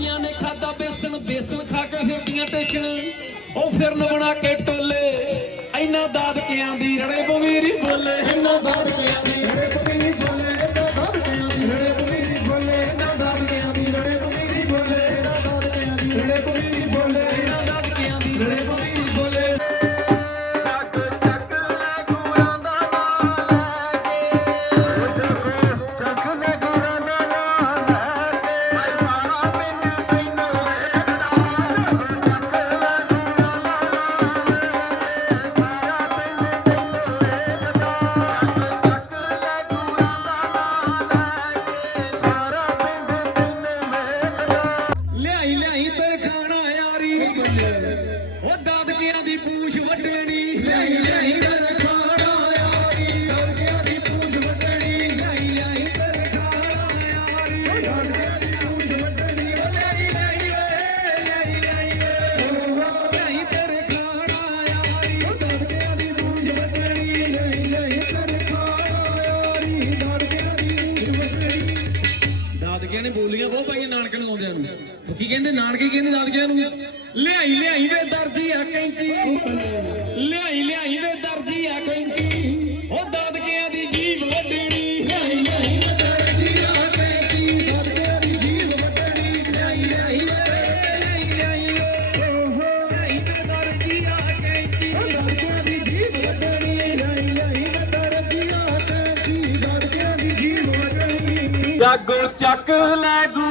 ਮਾਈਆਂ ਨੇ ਖਾਦਾ ਬੇਸਣ ਬੇਸਣ ਖਾ ਕੇ ਫਿਰਦੀਆਂ ਟੇਛਣ ਉਹ ਫਿਰ ਬਣਾ ਕੇ ਟੋਲੇ। ਇਹਨਾਂ ਦਾਦਕਿਆਂ ਦੀ ਰੜੇ ਬਵੀਰੀ ਬੋਲੇ। ਇਹਨਾਂ ਦਾਦਕਿਆਂ ਦੀ ਰੜੇ ਬਵੀਰੀ ਕੀ ਕਹਿੰਦੇ? ਨਾਨਕੇ ਕਹਿੰਦੇ ਦਾਦਕਿਆਂ ਨੂੰ? ਲਿਆਈ ਲਿਆਈ ਵੇ ਦਰਜੀ ਆ ਕੈਂਚੀ। ਲਿਆਈ ਲਿਆਈ ਵੇ ਦਰਜੀ ਆ ਕੈਂਚੀ। ਉਹ ਚੱਕ ਲੈ ਗੂ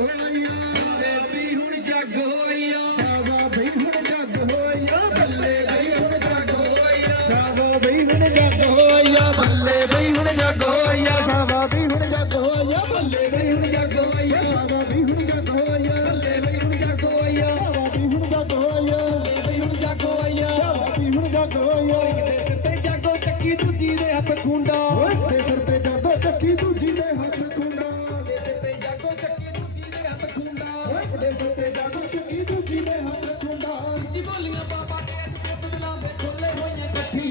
ধরে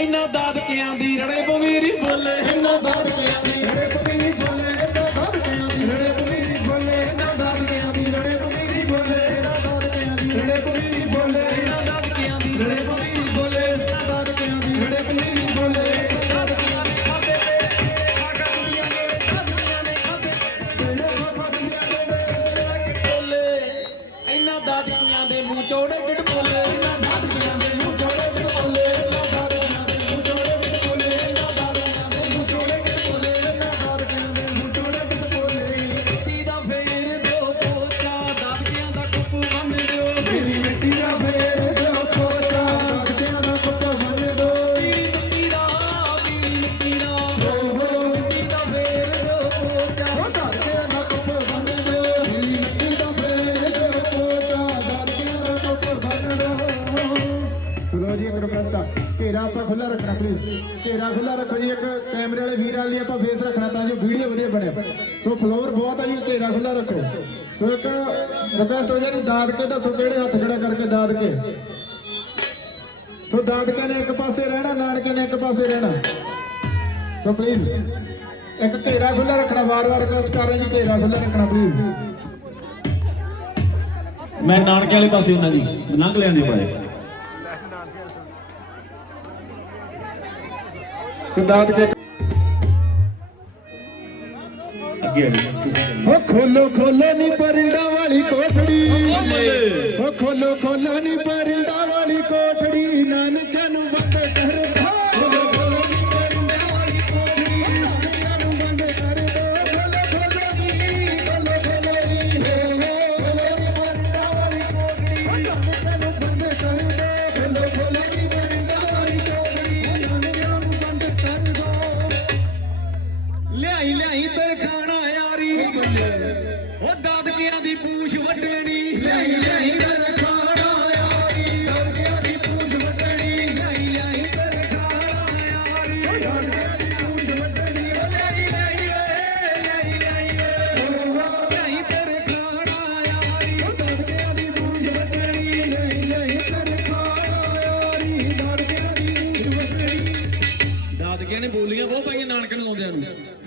ਇਹਨਾਂ ਦਾਦਕਿਆਂ ਦੀ ਰੜੇ ਪਵੀਰੀ ਬੋਲੇ। ਇਹਨਾਂ ਦਾਦਕਿਆਂ ਦੀ ਰੜੇ ਰੱਖੋ ਸੋ ਇੱਕ ਰਿਕਵੈਸਟ ਹੋ ਜਾਣੀ ਦਾਦਕੇ ਦੱਸੋ ਕਿਹੜੇ ਹੱਥ ਖੜਾ ਕਰਕੇ ਦਾਦਕੇ? ਸੋ ਦਾਦਕੇ ਨੇ ਇੱਕ ਪਾਸੇ ਰਹਿਣਾ ਨਾਨਕੇ ਨੇ ਇੱਕ ਪਾਸੇ ਰਹਿਣਾ। ਸੋ ਪਲੀਜ਼ ਇੱਕ ਘੇਰਾ ਖੁੱਲਾ ਰੱਖਣਾ ਵਾਰ-ਵਾਰ ਰਿਕਵੈਸਟ ਕਰ ਰਹੇ ਜੀ ਘੇਰਾ ਖੁੱਲਾ ਰੱਖਣਾ ਪਲੀਜ਼ ਮੈਂ ਨਾਨਕੇ ਵਾਲੇ ਪਾਸੇ ਉਹਨਾਂ ਦੀ ਲੰਘ ਲੈਣੇ ਪਾਏ ਸਿਧਾਰਥ ਕੇ ਅੱਗੇ ਤੁਸੀਂ। ਹੋ ਖੋਲੋ ਖੋਲੋ ਨੀ ਪਰਿੰਦਾ ਵਾਲੀ ਕੋਠੜੀ। ਹੋ ਖੋਲੋ ਖੋਲੋ ਨੀ ਪਰਿੰਦਾ ਵਾਲੀ ਕੋਠੜੀ।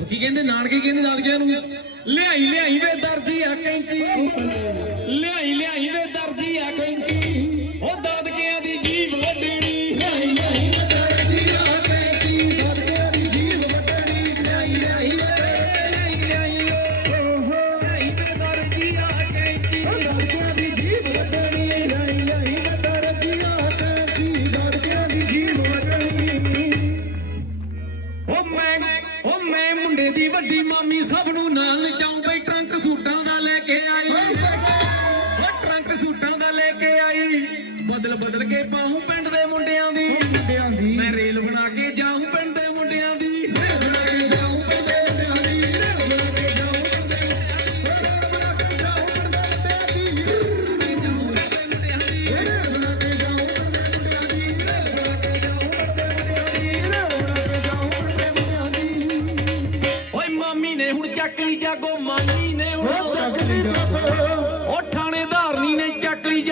ਕੀ ਕਹਿੰਦੇ ਨਾਨਕੇ ਕਹਿੰਦੇ ਦਾਦਕਿਆਂ ਨੂੰ? ਲਿਆਈ ਲਿਆਈ ਵੇ ਦਰਜੀ ਆ ਕੈਂਚੀ। ਲਿਆਈ ਲਿਆਈ ਵੇ ਦਰਜੀ ਆ ਮੈਂ ਮੁੰਡੇ ਦੀ ਵੱਡੀ ਮਾਮੀ ਸਭ ਨੂੰ ਨਾਲ ਨਚਾਉਂ ਬਈ ਟਰੰਕ ਸੂਟਾਂ ਦਾ ਲੈ ਕੇ ਆਈ। ਓ ਟਰੰਕ ਸੂਟਾਂ ਦਾ ਲੈ ਕੇ ਆਈ। ਬਦਲ ਬਦਲ ਕੇ ਪਾਹੂ ਪਿੰਡ ਦੇ ਮੁੰਡਿਆਂ ਦੀ। ਮੈਂ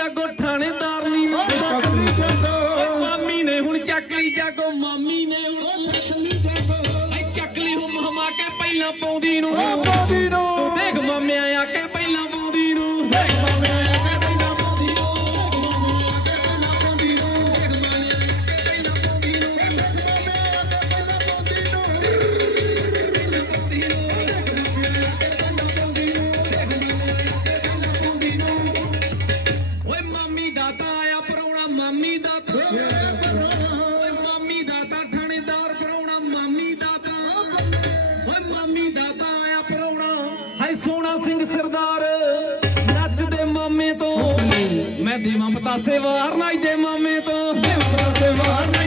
ਜਾਗੋ ਥਾਣੇਦਾਰ ਨਹੀਂ ਚੱਕਲੀ ਜਾਗੋ। ਮਾਮੀ ਨੇ ਹੁਣ ਚੱਕਲੀ ਜਾਗੋ ਮਾਮੀ ਨੇ ਹੁਣ ਚੱਕਲੀ ਜਾਗੋ। ਐ ਚੱਕਲੀ ਹੁਮ ਹਮਾ ਕੇ ਪਹਿਲਾਂ ਪਾਉਂਦੀ ਨੂੰ। ਨੂੰ। ਦੇਖ ਮਾਮਿਆਂ ਆ ਕੇ ਪਹਿਲਾਂ ਦੇਵਾਂ ਪਤਾਸੇ ਵਾਰ ਨਾ ਦੇ ਮਾਮੇ ਤੋਂ। ਦੇਵਾਂ ਪਤਾਸੇ ਵਾਰ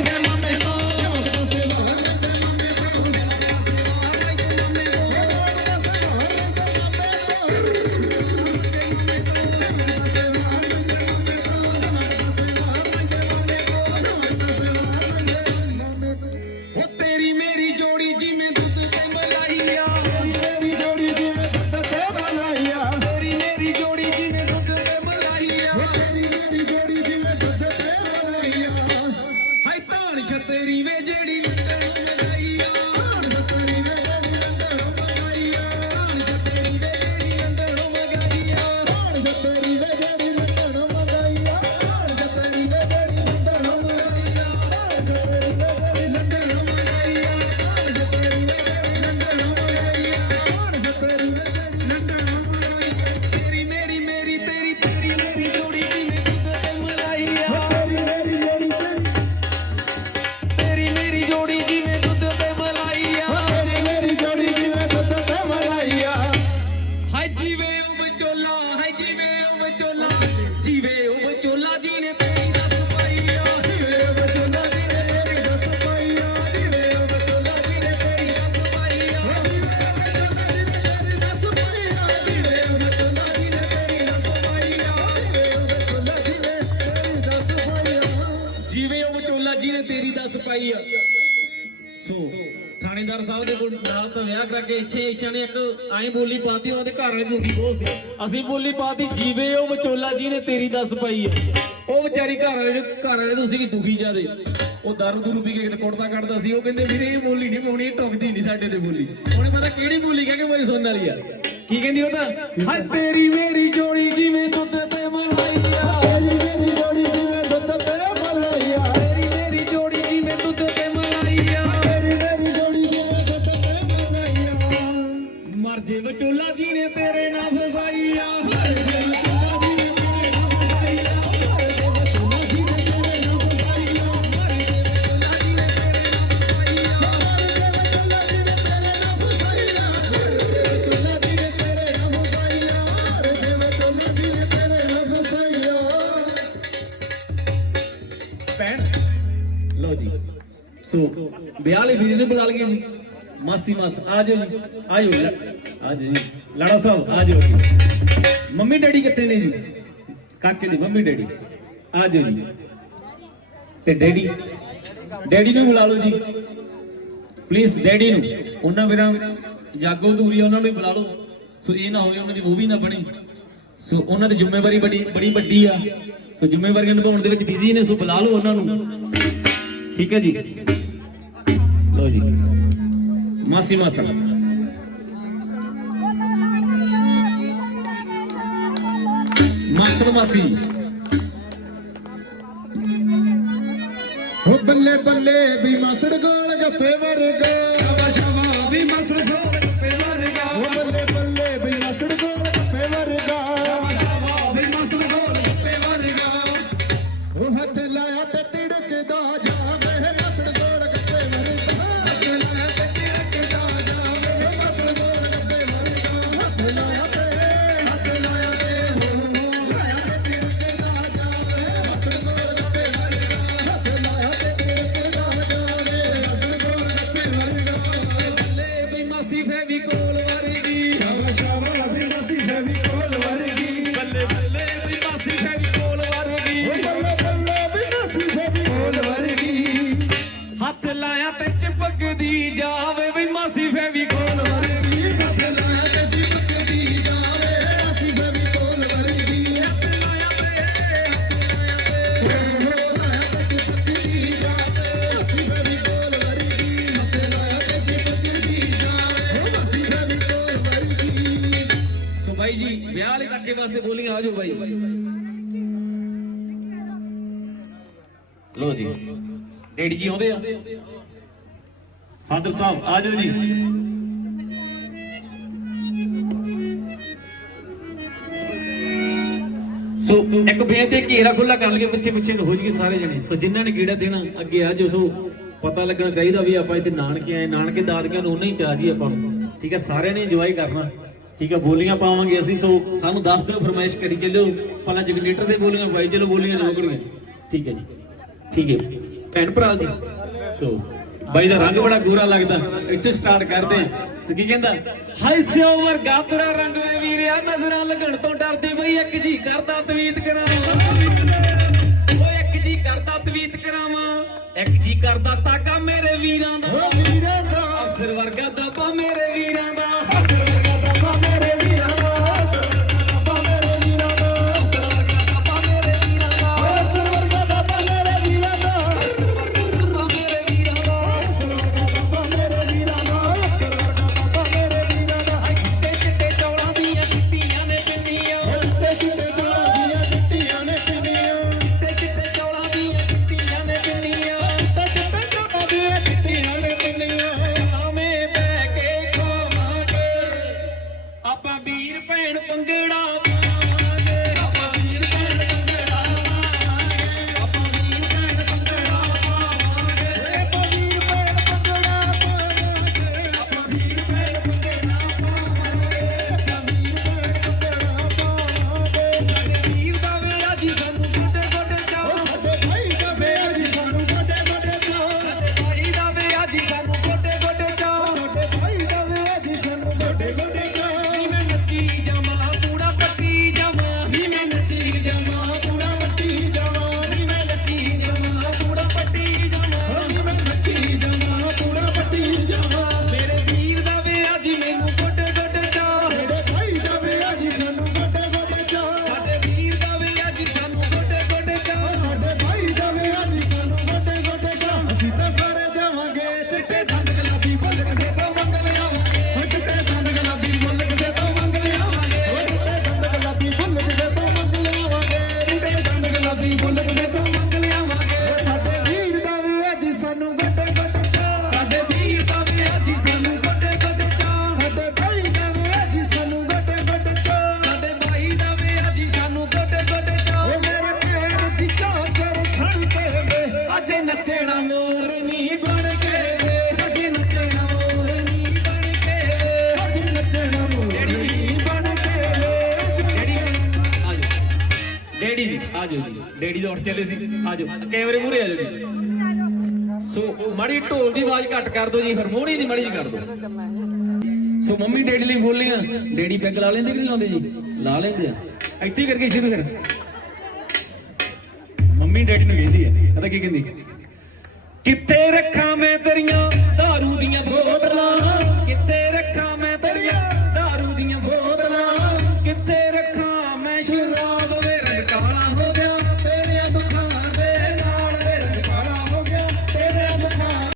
ਥਾਣੇਦਾਰ ਸਾਹਿਬ ਦੇ ਕੋਲ ਨਾਲ ਤਾਂ ਵਿਆਹ ਕਰਾ ਕੇ ਇੱਛੇ ਇੱਛਾ ਨੇ ਇੱਕ ਐਂ ਬੋਲੀ ਪਾਤੀ ਉਹਦੇ ਘਰ ਵਾਲੇ ਦੀ ਬਹੁਤ ਸੀ। ਅਸੀਂ ਬੋਲੀ ਪਾਤੀ ਜੀਵੇ ਉਹ ਵਿਚੋਲਾ ਜੀ ਨੇ ਤੇਰੀ ਦੱਸ ਪਾਈ ਹੈ। ਉਹ ਵਿਚਾਰੀ ਘਰ ਵਾਲੇ ਘਰ ਵਾਲੇ ਤੋਂ ਸੀ ਦੁਖੀ ਜਿਆਦੇ। ਉਹ ਦਾਰੂ ਦੂਰੂ ਪੀ ਕੇ ਕਿਤੇ ਕੁੱਟਦਾ ਕੱਢਦਾ ਸੀ। ਉਹ ਕਹਿੰਦੇ ਵੀਰੇ ਇਹ ਬੋਲੀ ਨਹੀਂ ਪਾਉਣੀ ਇਹ ਟੁਕਦੀ ਨਹੀਂ ਸਾਡੇ ਤੇ ਬੋਲੀ। ਉਹਨੇ ਪਤਾ ਕਿਹੜੀ ਬੋਲੀ ਕਹਿ ਕੇ ਬਈ ਸੁਣਨ ਵਾਲੀ ਆ। ਕੀ ਕਹਿੰਦੀ ਉਹ ਤਾਂ? ਹਾਏ ਤੇਰੀ ਮੇਰੀ ਜੋੜੀ ਜਿਵੇਂ ਦੁੱਧ ਤੇ ਮਰ ਜੇ ਵਿਚੋਲਾ ਜੀ ਨੇ ਤੇਰੇ ਨਾਲ ਫਸਾਈ ਆ ਭੈਣ, ਲਓ ਜੀ। ਸੋ, ਵਿਆਹ ਵਾਲੇ ਵੀਰੇ ਨੂੰ ਬੁਲਾ ਲਈਏ ਜੀ। ਮਾਸੀ, ਮਾਸ, ਆ ਜਾਓ ਜੀ। ਆ ਜਾਓ ਲ- ਸਾਹਿਬ, ਆ ਜਾਓ ਜੀ। ਮੰਮੀ ਡੈਡੀ ਕਿੱਥੇ ਨੇ ਜੀ? ਕਾਕੇ ਦੀ ਮੰਮੀ ਡੈਡੀ। ਆ ਜਾਓ ਜੀ। ਤੇ ਡੈਡੀ? ਡੈਡੀ ਨੂੰ ਬੁਲਾ ਲਓ ਜੀ। ਪਲੀਜ਼ ਡੈਡੀ ਨੂੰ। ਉਹਨਾਂ ਬਿਨਾਂ ਜਾਗੋ ਧੂਰੀ ਉਹਨਾਂ ਨੂੰ ਹੀ ਬੁਲਾ ਲਓ। ਸੋ ਇਹ ਨਾ ਹੋਵੇ ਉਹਨਾਂ ਦੀ ਮੂਵੀ ਨਾ ਬਣੇ। ਸੋ ਉਹਨਾਂ ਦੀ ਜ਼ਿੰਮੇਵਾਰੀ ਬੜੀ ਬੜੀ ਵੱਡੀ ਆ। ਸੋ ਜ਼ਿੰਮੇਵਾਰੀਆਂ ਨਿਭਾਉਣ ਦੇ ਵਿੱਚ ਬਿਜ਼ੀ ਨੇ, ਸੋ ਬੁਲਾ ਲਓ ਉਹਨਾਂ ਨੂੰ। ਠੀਕ ਹੈ ਜੀ? ਲਓ ਜੀ। ਮਾਸੀ, ਮਾਸਾ। ਮਾਸੜ ਮਾਸੀ ਹੋ ਬੱਲੇ ਬੱਲੇ ਵੀ ਮਸੜ ਗੋਲ ਗੱਪੇ ਵਰਗਾ। ਸ਼ਾਬਾ ਸ਼ਾਬਾ ਵੀ ਮਾਸੜ ਫੋਰ ਵਾਸਤੇ ਬੋਲੀਆਂ, ਆ ਜਾਓ ਬਾਈ। ਲੋ ਜੀ, ਡੈਡੀ ਜੀ ਆਉਂਦੇ ਆ। ਫਾਦਰ ਸਾਹਿਬ, ਆ ਜਾਓ ਜੀ। ਸੋ, ਇੱਕ ਬੇਨਤੀ ਘੇਰਾ ਖੁੱਲਾ ਕਰ ਲਈਏ, ਪਿੱਛੇ ਪਿੱਛੇ ਨੂੰ ਹੋ ਜਾਈਏ ਸਾਰੇ ਜਣੇ। ਸੋ, ਜਿਨ੍ਹਾਂ ਨੇ ਗੇੜਾ ਦੇਣਾ, ਅੱਗੇ ਆ ਜਾਓ। ਸੋ, ਪਤਾ ਲੱਗਣਾ ਚਾਹੀਦਾ ਵੀ ਆਪਾਂ ਇੱਥੇ ਨਾਨਕੇ ਆਏ, ਨਾਨਕੇ ਦਾਦਕਿਆਂ ਨੂੰ ਉਹਨਾਂ ਹੀ ਚਾਹ ਜੀ ਆਪਾਂ ਨੂੰ। ਠੀਕ ਹੈ, ਸਾਰਿਆਂ ਨੇ ਇੰਜੋਏ ਕਰਨਾ। ਠੀਕ ਹੈ ਬੋਲੀਆਂ ਪਾਵਾਂਗੇ ਅਸੀਂ ਸੋ ਸਾਨੂੰ ਦੱਸ ਦਿਓ ਫਰਮਾਇਸ਼ ਕਰੀ ਚੱਲਿਓ ਪਹਿਲਾਂ ਜਗਨੇਟਰ ਦੇ ਬੋਲੀਆਂ ਪਾਈ ਚਲੋ ਬੋਲੀਆਂ ਜੋਗਣਗੇ ਠੀਕ ਹੈ ਜੀ ਠੀਕ ਹੈ ਭੈਣ ਭਰਾ ਜੀ ਸੋ ਬਾਈ ਦਾ ਰੰਗ ਬੜਾ ਗੋਰਾ ਲੱਗਦਾ। ਇੱਥੇ ਸਟਾਰਟ ਕਰਦੇ ਆ ਕੀ ਕਹਿੰਦਾ? ਹਾਈ ਸਿਓ ਵਰਗਾ ਤੇਰਾ ਰੰਗ ਵੇ ਵੀਰਿਆ ਨਜ਼ਰਾਂ ਲੱਗਣ ਤੋਂ ਡਰਦੇ ਬਈ ਇੱਕ ਜੀ ਕਰਦਾ ਤਵੀਤ ਕਰਾਵਾਂ। ਓਏ ਇੱਕ ਜੀ ਕਰਦਾ ਤਵੀਤ ਕਰਾਵਾਂ ਇੱਕ ਜੀ ਕਰਦਾ ਤਾਕਾ ਮੇਰੇ ਵੀਰਾਂ ਦਾ। ਵੀਰਾਂ ਦਾ। ਅਫਸਰ ਵਰਗਾ ਜੀ ਆ ਜੀ। ਡੈਡੀ ਤਾਂ ਉੱਠ ਚੱਲੇ ਸੀ। ਆ ਕੈਮਰੇ ਮੂਹਰੇ ਆ ਜੀ। ਸੋ ਮਾੜੀ ਢੋਲ ਦੀ ਆਵਾਜ਼ ਘੱਟ ਕਰ ਦਿਓ ਜੀ ਹਾਰਮੋਨੀ ਦੀ ਮਾੜੀ ਕਰ ਦਿਓ। ਸੋ ਮੰਮੀ ਡੈਡੀ ਲਈ ਬੋਲੀਆਂ, ਡੈਡੀ ਪੈਗ ਲਾ ਲੈਂਦੇ ਕਿ ਨਹੀਂ ਲਾਉਂਦੇ ਜੀ? ਲਾ ਲੈਂਦੇ ਆ। ਇੱਥੇ ਕਰਕੇ ਸ਼ੁਰੂ ਕਰ ਮੰਮੀ ਡੈਡੀ ਨੂੰ ਕਹਿੰਦੀ ਹੈ ਪਤਾ ਕੀ ਕਹਿੰਦੀ? ਕਿੱਥੇ ਰੱਖਾਂ ਮੈਂ ਤੇਰੀਆਂ